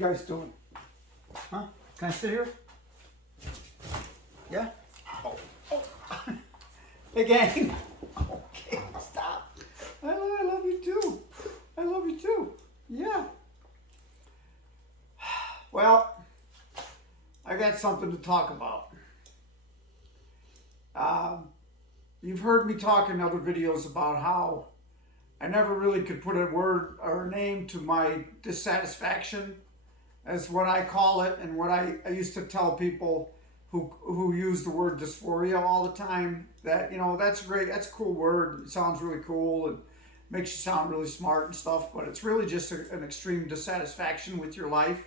guys doing? Huh? Can I sit here? Yeah? Oh. Hey, gang. Okay, stop. I love you too. I love you too. Yeah. Well, I got something to talk about. You've heard me talk in other videos about how I never really could put a word or a name to my dissatisfaction, as what I call it, and what I used to tell people who use the word dysphoria all the time, that, you know, that's great, that's a cool word, it sounds really cool and makes you sound really smart and stuff, but it's really just an extreme dissatisfaction with your life,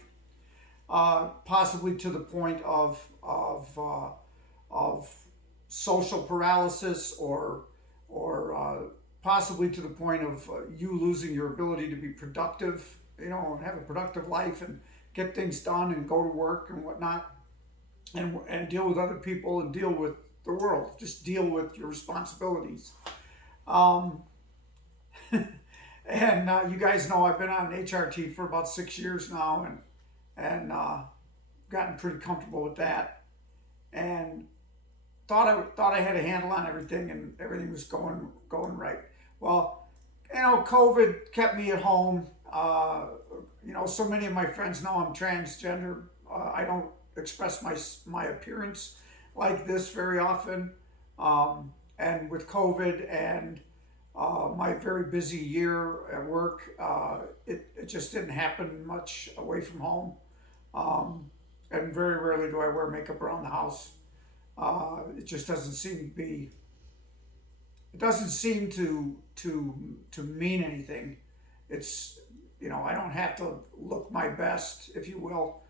possibly to the point of social paralysis, or possibly to the point of you losing your ability to be productive, you know, and have a productive life and get things done and go to work and whatnot, and deal with other people and deal with the world. Just deal with your responsibilities. And you guys know I've been on HRT for about 6 years now, and gotten pretty comfortable with that, and thought I had a handle on everything, and everything was going right. Well, you know, COVID kept me at home. You know, so many of my friends know I'm transgender. I don't express my appearance like this very often. And with COVID and my very busy year at work, it just didn't happen much away from home. And very rarely do I wear makeup around the house. It just doesn't seem to be. It doesn't seem to mean anything. It's, you know, I don't have to look my best, if you will,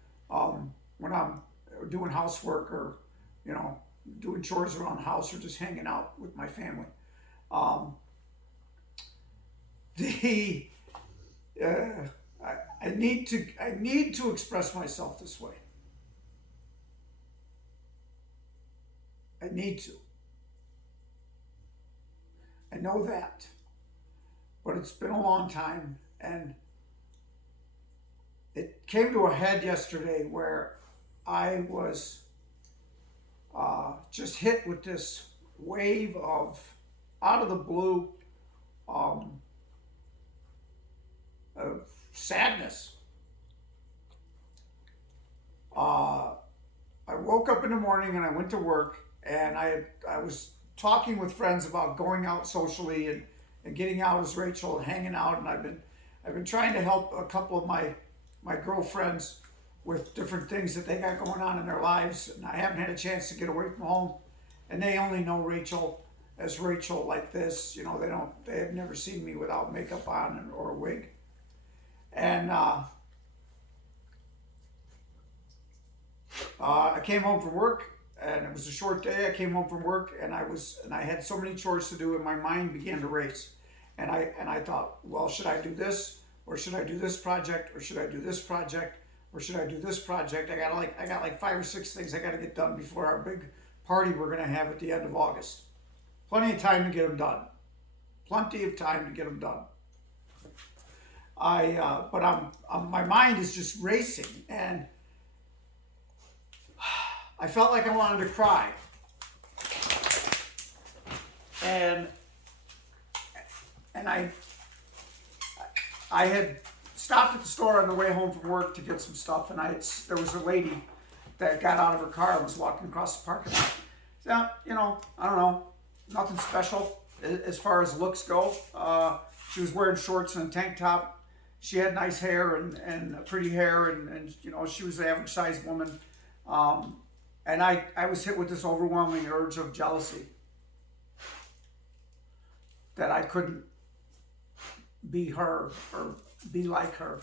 when I'm doing housework, or, you know, doing chores around the house, or just hanging out with my family. I need to express myself this way. I need to. I know that. But it's been a long time, and it came to a head yesterday where I was just hit with this wave of, out of the blue, of sadness. I woke up in the morning and I went to work, and I was talking with friends about going out socially and getting out as Rachel and hanging out, and I've been trying to help a couple of my girlfriends with different things that they got going on in their lives, and I haven't had a chance to get away from home, and they only know Rachel as Rachel like this, you know, they have never seen me without makeup on or a wig. And I came home from work, and it was a short day. I came home from work, and I had so many chores to do, and my mind began to race. And I thought, well, should I do this, or should I do this project, or should I do this project, or should I do this project? I got like 5 or 6 things I got to get done before our big party we're going to have at the end of August. Plenty of time to get them done. Plenty of time to get them done. But my mind is just racing, and I felt like I wanted to cry. And I had stopped at the store on the way home from work to get some stuff, and there was a lady that got out of her car and was walking across the parking lot. So, you know, I don't know, nothing special as far as looks go. She was wearing shorts and a tank top. She had nice hair and pretty hair, and you know, she was an average sized woman. And I was hit with this overwhelming urge of jealousy, that I couldn't be her or be like her.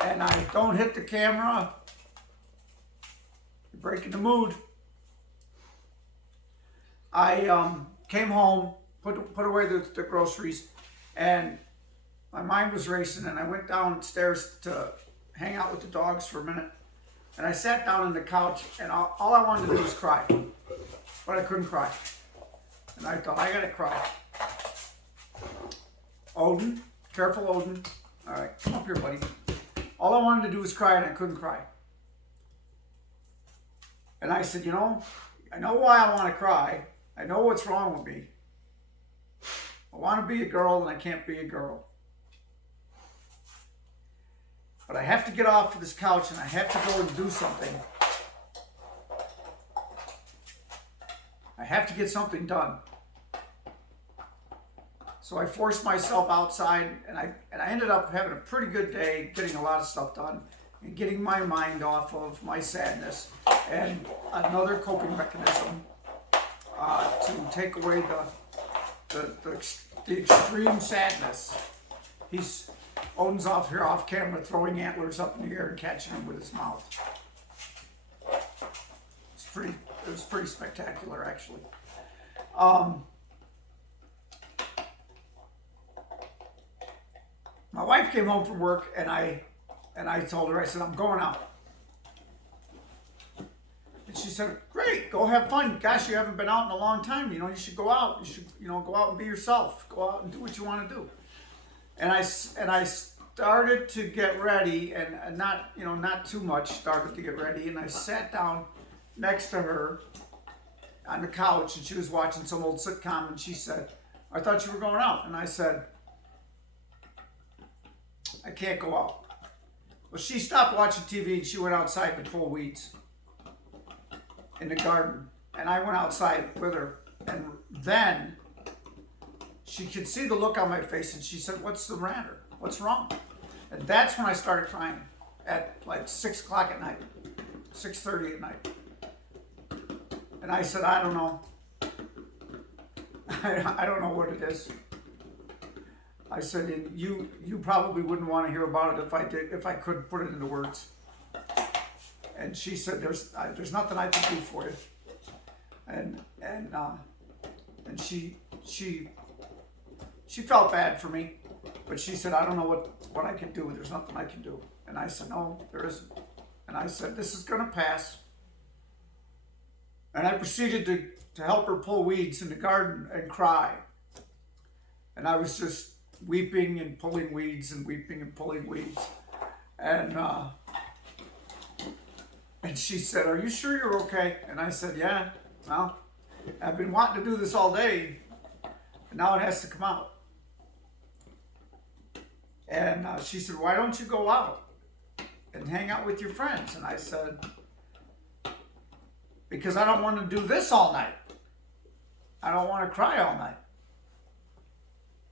And I don't hit the camera, you're breaking the mood. I came home, put away the groceries, and my mind was racing, and I went downstairs to hang out with the dogs for a minute. And I sat down on the couch, and all I wanted to do was cry. But I couldn't cry. And I thought, I gotta cry. Odin, careful, Odin. All right, come up here, buddy. All I wanted to do was cry, and I couldn't cry. And I said, I know why I want to cry. I know what's wrong with me. I want to be a girl, and I can't be a girl. But I have to get off of this couch, and I have to go and do something. I have to get something done. So I forced myself outside, and I ended up having a pretty good day, getting a lot of stuff done, and getting my mind off of my sadness. And another coping mechanism to take away the extreme sadness. Odin's off camera throwing antlers up in the air and catching them with his mouth. It was pretty spectacular, actually. My wife came home from work, and I told her, I said, I'm going out. And she said, great, go have fun. Gosh, you haven't been out in a long time. You should go out. You should, go out and be yourself. Go out and do what you want to do. And I started to get ready, and not too much started to get ready. And I sat down next to her on the couch, and she was watching some old sitcom, and she said, I thought you were going out. And I said, I can't go out. Well, she stopped watching TV, and she went outside to pull weeds in the garden. And I went outside with her. And then she could see the look on my face, and she said, what's the matter? What's wrong? And that's when I started crying at like 6 o'clock at night, 6:30 at night. And I said, I don't know. I don't know what it is. I said, and you probably wouldn't want to hear about it if I could put it into words. And she said, there's nothing I can do for you. And she felt bad for me, but she said, I don't know what I can do. There's nothing I can do. And I said, no, there isn't. And I said, this is going to pass. And I proceeded to help her pull weeds in the garden and cry. And I was just weeping and pulling weeds and weeping and pulling weeds. And she said, are you sure you're okay? And I said, yeah, well, I've been wanting to do this all day, and now it has to come out. And she said, why don't you go out and hang out with your friends? And I said, because I don't want to do this all night. I don't want to cry all night.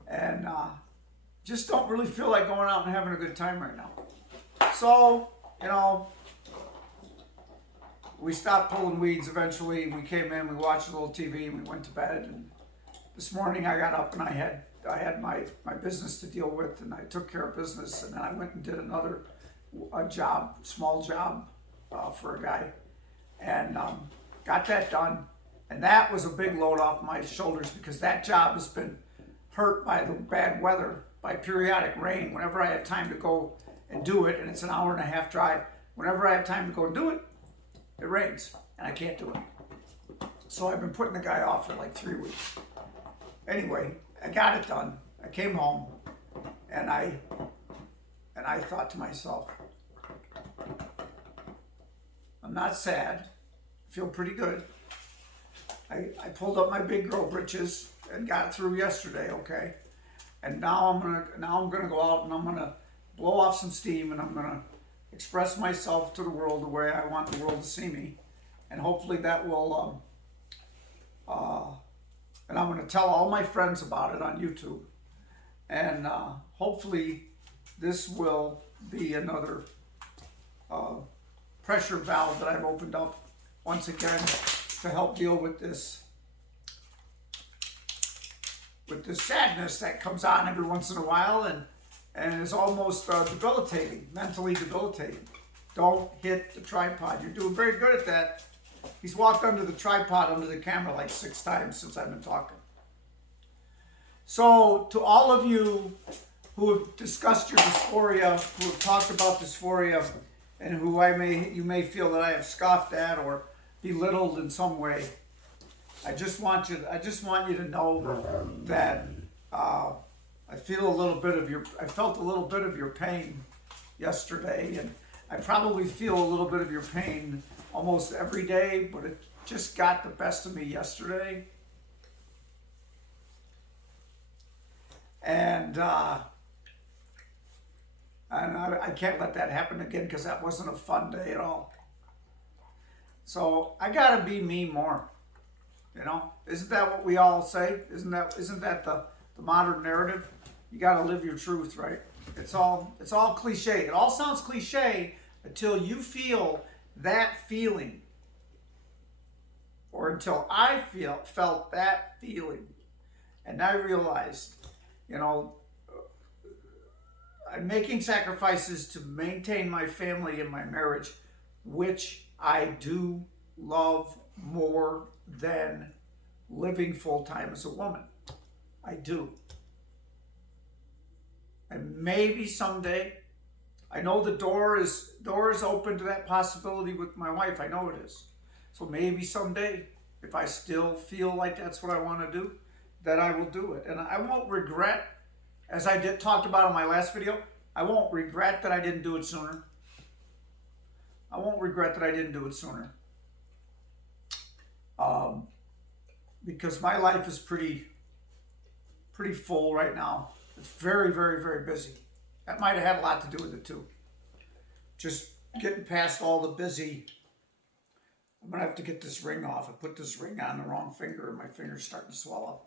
And just don't really feel like going out and having a good time right now. So, we stopped pulling weeds eventually. We came in, we watched a little TV, and we went to bed. And this morning I got up, and I had my business to deal with, and I took care of business. And then I went and did another small job for a guy, and got that done. And that was a big load off my shoulders, because that job has been hurt by the bad weather, by periodic rain. Whenever I have time to go and do it, and it's an hour-and-a-half drive, whenever I have time to go and do it, it rains, and I can't do it. So I've been putting the guy off for like 3 weeks. Anyway, I got it done. I came home, and I thought to myself, I'm not sad. I feel pretty good. I pulled up my big girl britches and got through yesterday, okay? And now I'm gonna go out, and I'm gonna blow off some steam, and I'm gonna express myself to the world the way I want the world to see me, and hopefully that will and I'm going to tell all my friends about it on YouTube, and hopefully this will be another pressure valve that I've opened up once again to help deal with this sadness that comes on every once in a while, and is almost debilitating, mentally debilitating. Don't hit the tripod. You're doing very good at that. He's walked under the tripod, under the camera like 6 times since I've been talking. So to all of you who have discussed your dysphoria, who have talked about dysphoria, and who you may feel that I have scoffed at or belittled in some way, I just want you to know that I felt a little bit of your pain yesterday, and I probably feel a little bit of your pain almost every day, but it just got the best of me yesterday. And I can't let that happen again because that wasn't a fun day at all. So I gotta be me more. You know, isn't that what we all say? Isn't that the modern narrative? You gotta live your truth, right? It's all cliche. It all sounds cliche until you feel that feeling, or until I felt that feeling, and I realized, you know, I'm making sacrifices to maintain my family and my marriage, which I do love more than living full-time as a woman. I do. And maybe someday, I know the door is open to that possibility with my wife. I know it is. So maybe someday, if I still feel like that's what I want to do, that I will do it. And I won't regret, as I talked about in my last video, I won't regret that I didn't do it sooner. I won't regret that I didn't do it sooner. Because my life is pretty full right now. It's very, very, very busy. That might have had a lot to do with it too. Just getting past all the busy. I'm gonna have to get this ring off. I put this ring on the wrong finger and my finger's starting to swell up.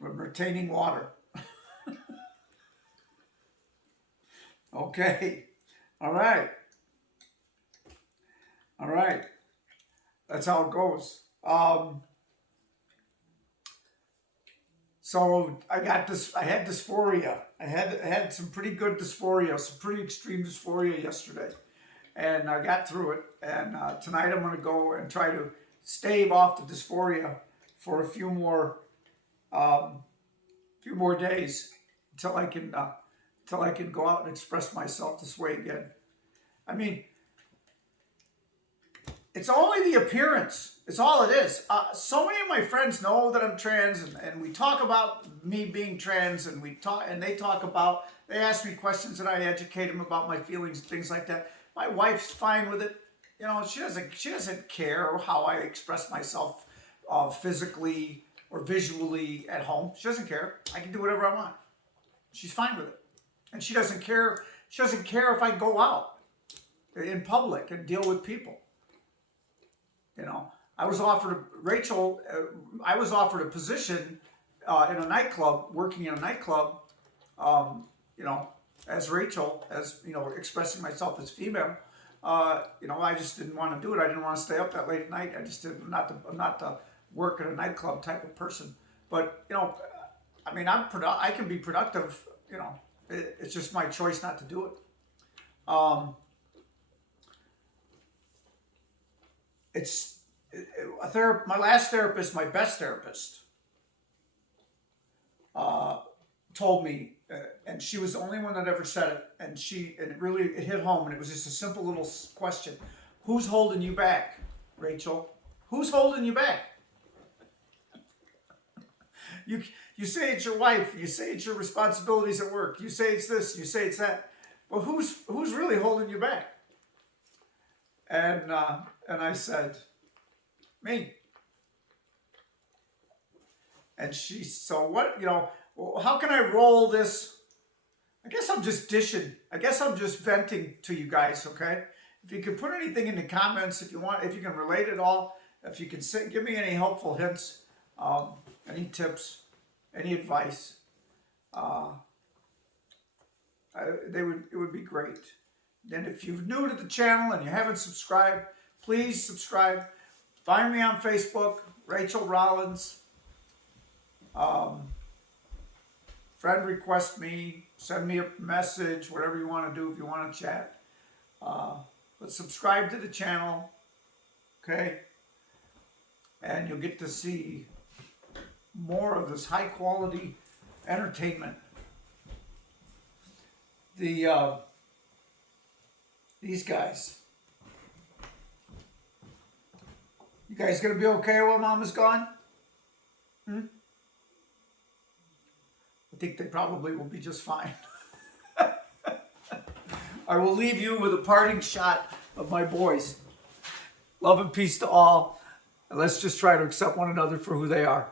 I'm retaining water. Okay. All right. All right. That's how it goes. So I had dysphoria. I had some pretty good dysphoria, some pretty extreme dysphoria yesterday. And I got through it. And tonight I'm going to go and try to stave off the dysphoria for a few more days until I can go out and express myself this way again. I mean, it's only the appearance. It's all it is. So many of my friends know that I'm trans, and we talk about me being trans, and they ask me questions, and I educate them about my feelings and things like that. My wife's fine with it. You know, she doesn't care how I express myself physically or visually at home. She doesn't care. I can do whatever I want. She's fine with it. And she doesn't care. She doesn't care if I go out in public and deal with people. You know, I was offered a position in a nightclub, working in a nightclub. You know, as Rachel, as you know, expressing myself as female. You know, I just didn't want to do it. I didn't want to stay up that late at night. I just didn't. I'm not the work at a nightclub type of person. But you know, I mean, I can be productive. You know, it's just my choice not to do it. My last therapist, my best therapist, told me, and she was the only one that ever said it, and it hit home, and it was just a simple little question: who's holding you back, Rachel? Who's holding you back? You say it's your wife, you say it's your responsibilities at work, you say it's this, you say it's that. Well, who's really holding you back? And I said, me. And so what, you know, well, how can I roll this? I guess I'm just dishing. I guess I'm just venting to you guys, okay? If you can put anything in the comments, if you want, if you can relate it all, if you can give me any helpful hints, any tips, any advice, it would be great. And if you're new to the channel and you haven't subscribed, please subscribe. Find me on Facebook, Rachel Rollins. Friend request me, send me a message, whatever you want to do if you want to chat. But subscribe to the channel, okay? And you'll get to see more of this high quality entertainment. These guys. You guys gonna be okay while Mama's gone? I think they probably will be just fine. I will leave you with a parting shot of my boys. Love and peace to all. And let's just try to accept one another for who they are.